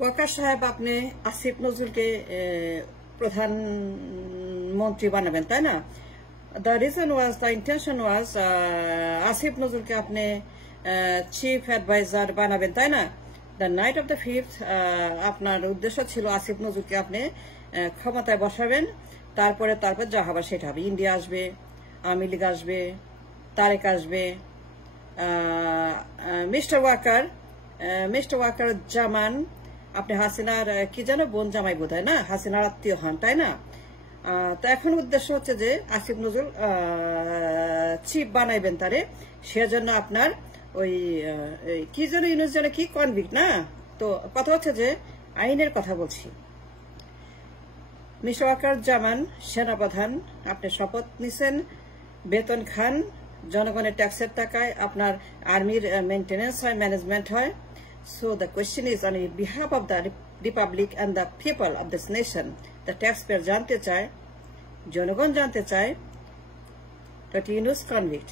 ওয়াকার সাহেব আপনি আসিফ নজরুলকে প্রধানমন্ত্রী বানাবেন তাই না? The intention was আসিফ নজরুলকে আপনি চিফ অ্যাডভাইজার বানাবেন তাই না? The night of the 5th আপনার উদ্দেশ্য ছিল আসিফ নজরুলকে আপনি ক্ষমতায় বসাবেন, তারপর যা হবে সেটা হবে। ইন্ডিয়া আসবে, আওয়ামী লীগ আসবে, তারেক আসবে, মিস্টার ওয়াকার জামান আপনি হাসিনার কি যেন বোন জামাই বোধ হয় না, হাসিনার আত্মীয় হন তাই না? তো এখন উদ্দেশ্য হচ্ছে যে আসিফ নজরুল চিফ বানাইবেন তারে, সেজন্য আপনার ওই কি যেন ইউনুস যেন কি কনভিক্ট না। তো কথা হচ্ছে যে আইনের কথা বলছি। মিস্টার ওয়াকার জামান সেনাপ্রধান, আপনি শপথ নিছেন, বেতন খান, জনগণের ট্যাক্সের টাকায় আপনার আর্মির মেনটেন্যান্স হয়, ম্যানেজমেন্ট হয়। So the question is on behalf of the Republic and the people of this nation, the taxpayer জানতে চায়, জনগণ জানতে চায়, that Yunus convict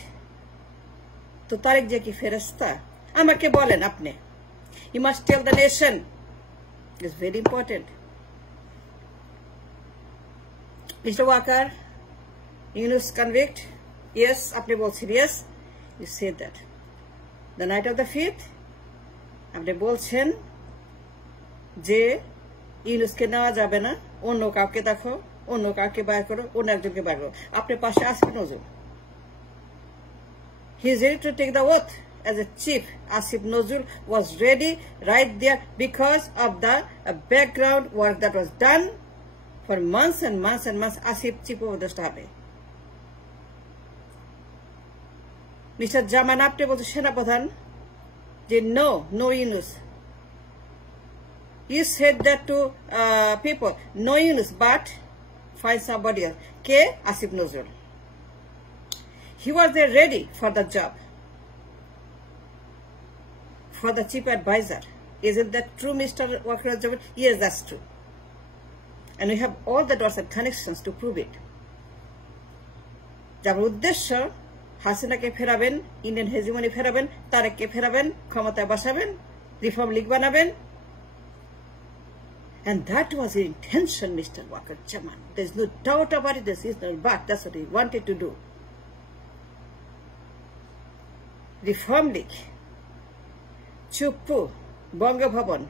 তো তারেক যে কি ফেরেশতা আমাকে বলেন আপনি। You must tell the nation. It's very important. Mr. Walker, Yunus convict. Yes, আপনি বলছেন yes. You said that. The night of the 5th আপনি বলছেন যে ইউনুসকে নেওয়া যাবে না, অন্য কাউকে দেখো, অন্য কাউকে বাইর করো, অন্য একজনকে বাইর করো। আপনার পাশে Asif Nazrul, he is ready to take the oath as a chief. Asif Nozrul was ready right there because of the background work that was done for months and months and months. Asif chief উপদেষ্টা হবে। Mister জামান আপনি বলছেন সেনাপ্রধান যে no Yunus. You said that to people, no Yunus, but find somebody else. Ke Asif Nozrul. He was there ready for the job, for the chief advisor. Isn't that true, Mr. Walker? Yes, that's true. And we have all the dots and connections to prove it. যার উদ্দেশ্য হাসিনাকে ফেরাবেন, Indian hegemony ফেরাবেন, তারেককে ফেরাবেন, ক্ষমতায় বসাবেন, reform league বানাবেন। And that was his intention, Mr. Walker Jaman. There's no doubt about it. This is no but. That's what he wanted to do. Reform league, Chuppu, Bangabhaban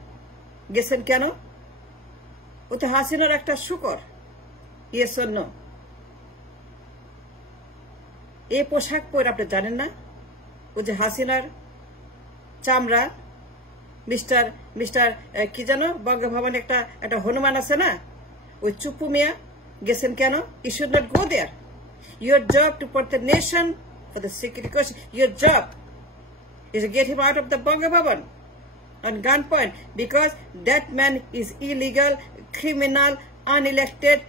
গেছেন কেন? ওতে হাসিনার একটা শুকর। Yes or no? এই পোশাক পরে আপনি জানেন না? ও যে হাসিনার চামড়া। মিস্টার কি জানো বঙ্গভবনে একটা হনুমান আছে না, ওই চুপ্পু মিয়া গেছেন কেন? You should not go there. Your job to put the nation for the security question. Your job is to get him out of the Bangabhavan on gunpoint because that man is illegal, criminal, unelected.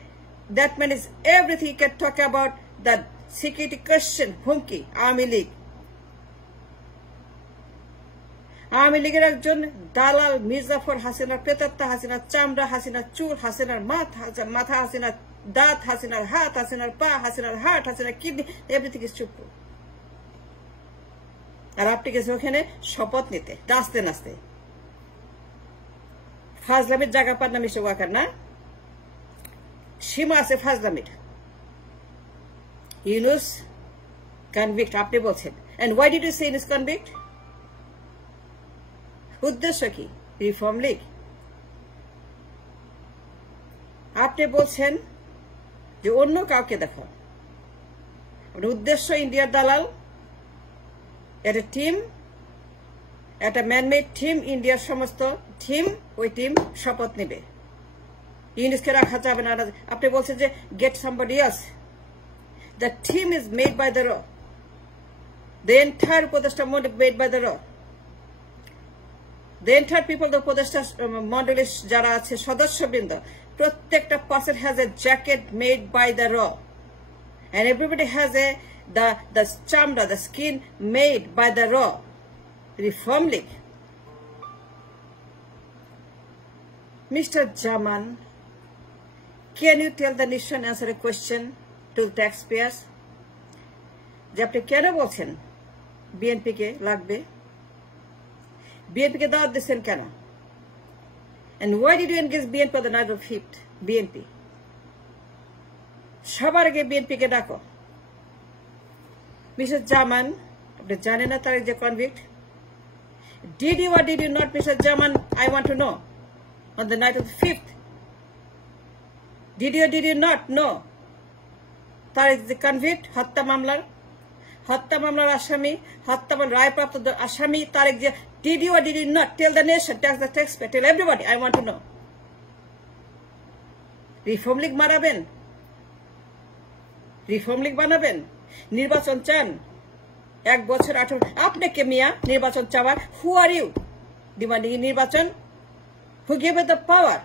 That man is everything you can talk about the security question. হুমকি আওয়ামী লীগ, আওয়ামী লীগের একজন দালাল মির্জাফর, হাসিনার প্রেতাত্মা, হাসিনার চামড়া, হাসিনার চুল, হাসিনার মাথা, হাসিনার দাঁত, হাসিনার হাত, হাসিনার পা, হাসিনার হার্ট, হাসিনার কিডনি, এভরিথিং ইজ চুপ। আর আপনি গেছে ওখানে শপথ নিতে নাচতে নাচতে। ফাজলামির জায়গা পান না মিস্টার ওয়াকার, না সীমা আছে ফাজলামির। ইউনুস কনভিক্ট আপনি বলছেন। And why did you say Yunus convict? উদ্দেশ্য কি? Reform league. আপনি বলছেন যে অন্য কাউকে দেখো, উদ্দেশ্য ইন্ডিয়ার দালাল, একটা টিম, একটা ম্যানমেড টিম, ইন্ডিয়ার সমস্ত টিম, ওই টিম শপথ নেবে। ইউনুসকে রাখা যাবে না। আপনি বলছেন যে get somebody else. The team is made by the র, দ্য এন্টায়ার উপদেষ্টা মেড বাই দ্য র, দ্য এন্টায়ার পিপল, দ্য উপদেষ্টা মন্ডলীর যারা আছে সদস্যবৃন্দ, প্রত্যেকটা person has a jacket made by the র, and everybody has the chamra, the skin made by the raw. Reform League. Mr. Jaman, can you tell the nation, answer a question to the taxpayers? যে আপনি কেন বলছেন BNP কে লাগবে? BNP কে দাওয়াত দিচ্ছেন কেন? And why did you engage BNP on the night of 5th? BNP. সবার আগে BNP কে ডাকো। মিসেস জামান, আপনি জানেন না তার যে convict? Did you or did you not, Mr. Jaman? I want to know. On the night of the 5th. Did you or did you not know? তার যে কনভিক্ট হত্যা মামলার আসামি, হত্যা মামলার রায়প্রাপ্ত আসামি Tarek Zia. Did you or did you not tell the nation, tell the taxpayer, tell everybody? I want to know. Reform league মারাবেন, রিফর্ম লীগ বানাবেন, নির্বাচন চান 1 বছর 18। আপনি কে মিয়া নির্বাচন চাওয়ার? হু আর ইউ ডিমান্ডিং নির্বাচন? হু গিভ দ্য পাওয়ার?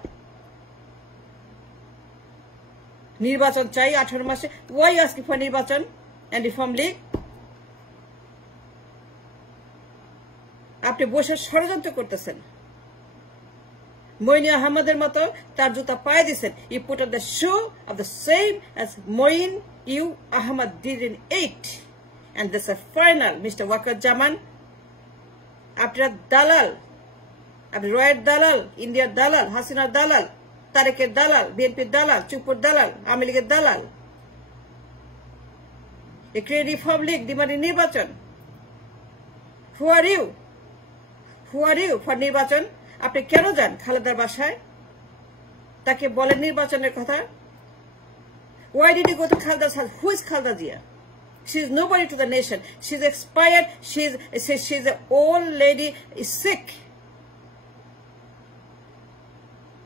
নির্বাচন চাই 18 মাসে। ওয়াই আস্কিং ফর নির্বাচন এন্ড রিফর্ম লীগ? আপনি বসে ষড়যন্ত্র করতেছেন। মইন আহমদের মতো তার জুতা পায়ে দিচ্ছেন। You put on the shoe of the same as Moeen U Ahmed did in 8 and this is final, Mr. Wakar Jaman. আপনারা দালাল, আপনি রয়ের দালাল, ইন্ডিয়ার দালাল, হাসিনার দালাল, তারেকের দালাল, বিএনপির দালাল, চুপুর দালাল, আওয়ামী লীগের দালাল। এ রিফর্ম লীগ ডিমান্ডিং নির্বাচন। Who are you? Who are you for নির্বাচন? আপনি কেন যান খালেদার বাসায়? তাকে বলেন নির্বাচনের কথা। Why did you go to Khalda's house? Who is Khalda Zia? She is nobody to the nation. She's expired. She's an old lady, is sick.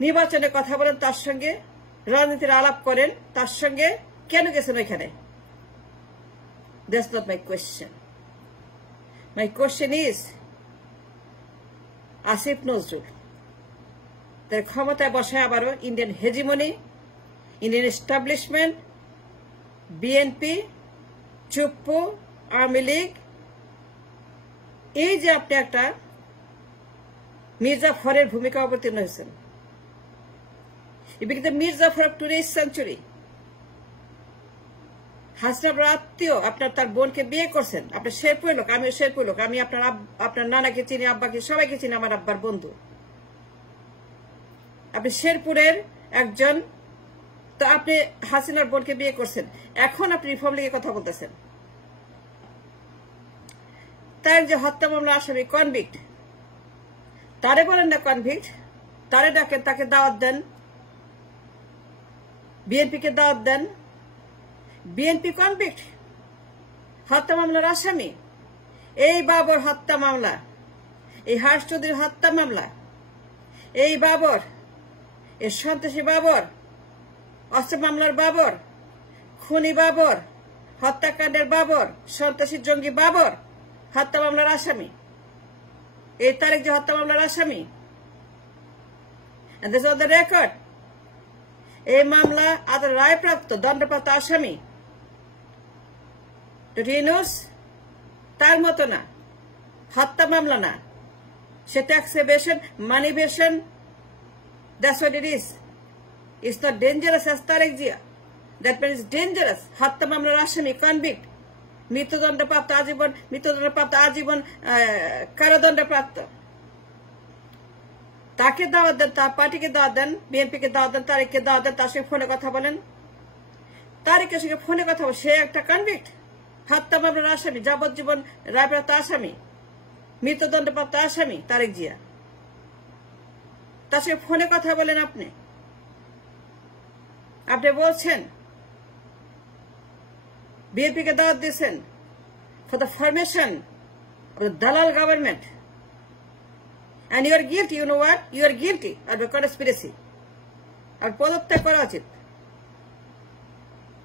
নির্বাচনের কথা বলেন, তার সঙ্গে রাজনীতির আলাপ করেন, তার সঙ্গে কেন গেছেন ওইখানে? That's not my question. My question is, Asif Nazrul তার ক্ষমতায় বসায় আবারও Indian hegemony, Indian establishment, BNP, Chuppu, Awami League, এই যে আপনি একটা মির্জাফরের ভূমিকা অবতীর্ণ হয়েছেন। Mir Jafar of today's century. হাসনার আত্মীয়, আপনার তার বোনকে বিয়ে করছেন। আপনি শেরপুর লোক, আমিও শেরপুর লোক। আমি আপনার নানাকে চিনি, আব্বাকে, সবাইকে চিনি, আমার আব্বার বন্ধু। আপনি শেরপুরের একজন, তো আপনি হাসিনার বোনকে বিয়ে করছেন। এখন আপনি রিফর্ম লীগের কথা বলতেছেন। তার যে হত্যা মামলা আসামি কনভিক্ট, তারে বলেন না কনভিক্ট, তারে ডাকেন, তাকে দাওয়াত দেন, বিএনপিকে দাওয়াত দেন। বিএনপি কনভিক্ট, হত্যা মামলার আসামি। এই বাবর হত্যা মামলা, এই হার্ষ চৌধুরীর হত্যা মামলা, এই বাবর, এই সন্ত্রাসী বাবর, অস্ত্র মামলার বাবর, খুনি বাবর, হত্যাকাণ্ডের বাবর, সন্ত্রাসী জঙ্গি বাবর হত্যা মামলার আসামি। এই তারিখ যে হত্যা মামলার আসামি। And this is on the record. এই মামলা আদালত রায়প্রাপ্ত দণ্ডপ্রাপ্ত আসামি ডক্টর ইউনূস, তার মতো না, হত্যা মামলা না, সে tax evasion, money evasion. That's what it is. It's not dangerous as Tarek Zia. That means dangerous. হত্যা মামলার আসামি কনভিক্ট, মৃত্যুদণ্ডপ্রাপ্ত আজীবন, মৃত্যুদণ্ডপ্রাপ্ত আজীবন কারাদণ্ডপ্রাপ্ত। তাকে দাওয়াত দেন, তার পার্টিকে দাওয়াত দেন, বিএনপিকে দাওয়াত দেন, তারেককে দাওয়াত দেন, তার সঙ্গে ফোনে কথা বলেন। তারেকের সঙ্গে ফোনে কথা বলেন, সে একটা কনভিক্ট, হত্যা মামলার আসামি, যাবজ্জীবন রায়প্রাপ্ত আসামি, মৃত্যুদণ্ডপ্রাপ্ত আসামি তারেক জিয়া। তার সঙ্গে ফোনে কথা বলেন। আপনি বলছেন বিএনপিকে দাওয়াত দিয়েছেন for the formation of the দালাল government. And you are guilty, you know what? You are guilty of a conspiracy. আর পদত্যাগ করা উচিত।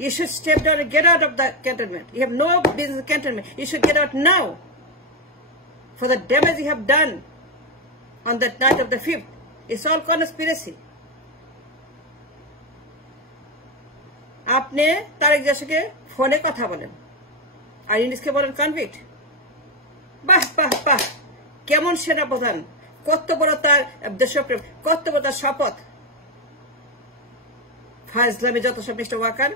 You should step down and get out of the cantonment. You have no business in cantonment. You should get out now for the damage you have done on that night of the 5th. It's all conspiracy. আপনি তারেক জিয়াকে ফোনে কথা বলেন আর ইংলিশকে বলেন convict. বাহ বাহ বাহ, কেমন সেনাপ্রধান, কত বড় তার দেশপ্রেম, কত বড় তার শপথ। ফাজলামি যত সব। মিস্টার ওয়াকার,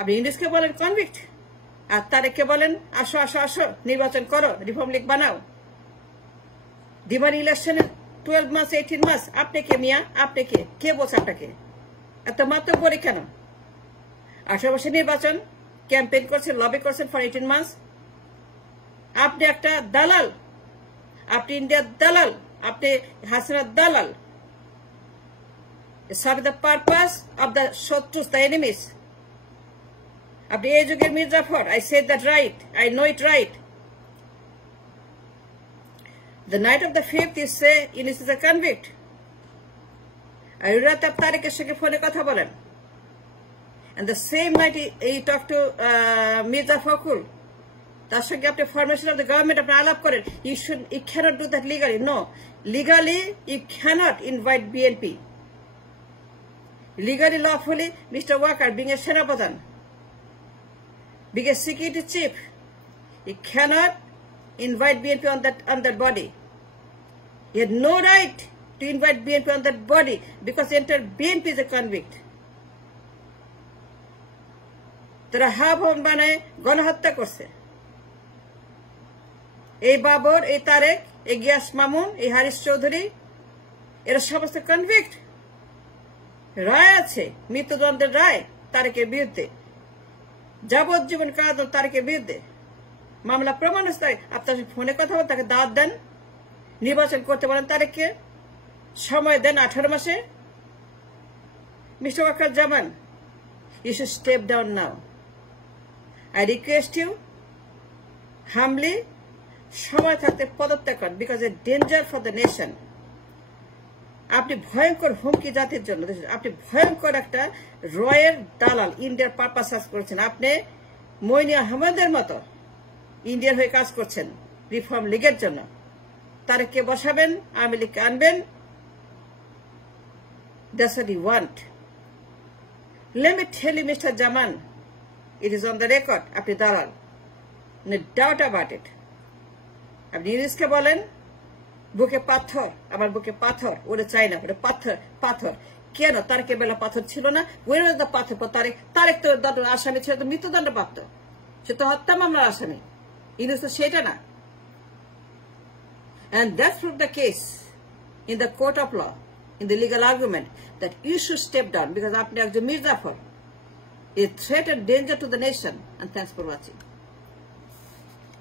আপনি ইংলিশকে বলেন কনভিক্ট আর তারেককে বলেন আসো আসো আসো, নির্বাচন করো, রিফর্ম লীগ বানাও। ডিমান্ড ইলেকশনের 12 months, 18 months. আপনি কে মিয়া? আপনি কে? কে বলছে আপনাকে? এত মাত্র পরে কেন? 18 বছর নির্বাচন ক্যাম্পেইন করছেন, লবি করছেন ফর 18 months. আপনি একটা দালাল, আপনি ইন্ডিয়ার দালাল, আপনি হাসিনার দালাল. Serve the purpose of the Shotrus, the enemies. আপনি এই যুগের Mir Zafar. I said that right. I know it right. The night of the 5th, you say Eunice is a convict. আর রাতে তারেকের সঙ্গে ফোনে কথা বলেন. And the same night he talked to Mirza Fakul. তার সঙ্গে আপনি ফরমেশন অফ দ্য গভর্নমেন্ট আপনি আলাপ করেন. You cannot do that legally. No. Legally, you cannot invite BNP. Legally, lawfully, Mr. Walker, being a Senaprodan, being a security chief, you cannot invite BNP on that body. He had no right to invite BNP on that body because the entire BNP is a convict. তারা হাবন বানায় গণহত্যা করছে. এই বাবর, এই তারেক, এই গিয়াস মামুন, এই হারিস চৌধুরী, এরা সমস্ত কনভিক্ট. রায় আছে, মৃত্যুদণ্ডের রায় তারেকের বিরুদ্ধে, যাবজ্জীবন কারাদণ্ড তারেকের বিরুদ্ধে, মামলা প্রমাণ আছে. আপনার ফোনে কথা বলেন, তাকে দাওয়াত দেন, নির্বাচন করতে বলেন, তারেককে সময় দেন 18 মাসে. Mister Waker Zaman, you should step down now. I request you humbly, সময় থাকতে পদত্যাগ করেন, because a danger for the nation. আপনি ভয়ঙ্কর হুমকি জাতির জন্য, আপনি ভয়ঙ্কর একটা রয়ের দালাল, ইন্ডিয়ার পারপাস কাজ করছেন. আপনি মইনি আহমেদের মতো ইন্ডিয়ার হয়ে কাজ করছেন রিফর্ম লীগের জন্য. তারেককে বসাবেন, আওয়ামী লীগকে আনবেন. That's what you want. Let me tell you, Mr. Jaman, it is on the record, আপনি দালাল. No doubt about it. আপনি ইউনিসকে বলেন, বুকে পাথর, আমার বুকে পাথর, ওরে চাই না, ওরে পাথর পাথর. কেন? তারেকের বেলা পাথর ছিল না? Where was the পাথর? তারেক তো আসামি ছিল, তো মৃত্যুদণ্ড প্রাপ্ত, সে তো হত্যা মামলার আসামি. ইউনিস তো সেটা না. And that's the case in the court of law, in the legal argument, that you should step down because আপনি একজন Mir Zafar. A threat and danger to the nation. And thanks for watching.